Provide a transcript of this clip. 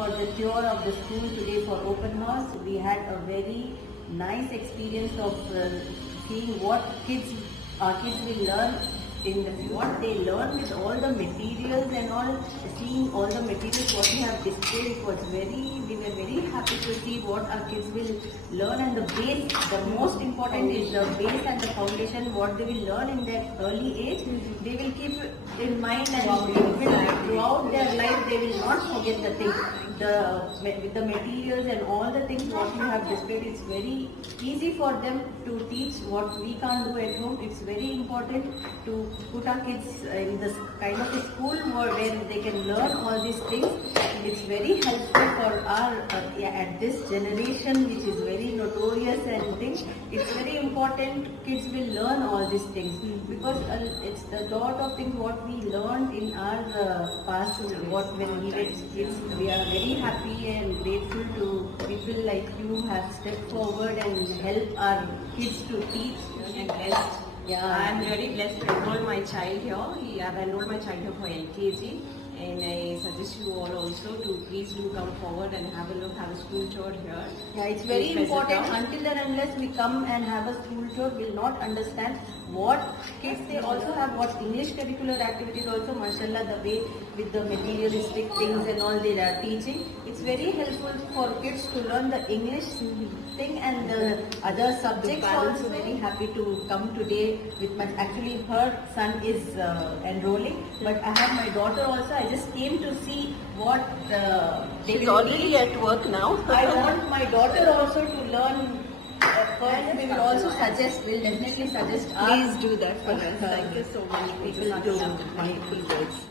for the tour of the school today for open house. We had a very nice experience of seeing what our kids will learn in what they learn with all the materials and all. Seeing all the materials what we have displayed, we were very happy to see what our kids will learn, and the base, the most important is the base and the foundation, what they will learn in their early age. They will keep in mind, and throughout their life they will not forget the thing. With the materials and all the things what you have displayed, it's very easy for them to teach what we can't do at home. It's very important to put our kids in this kind of a school where they can learn all these things. It's very helpful for our at this generation, which is very notorious and things. It's very important kids will learn all these things, because it's a lot of things what we learned in our past. What when we were kids, we are very happy and grateful to people like you have stepped forward and help our kids to teach. And blessed. Yeah, I am very blessed to enroll my child here. I have enrolled my child here for LKG, and I suggest you all also to please do come forward and have a look, have a school tour here. Yeah, it's very important. Until and unless we come and have a school tour, we'll not understand what kids. They also have what English curricular activities also, mashallah, the way with the materialistic things and all they are teaching. It's very helpful for kids to learn the English thing and the other subjects also. Very happy to come today with my, actually her son is enrolling, but I have my daughter also. I just came to see what She's already at work now. I want my daughter also to learn. First, we will also suggest, we'll definitely suggest. Please do that for us. Thank you so much. People to my girls.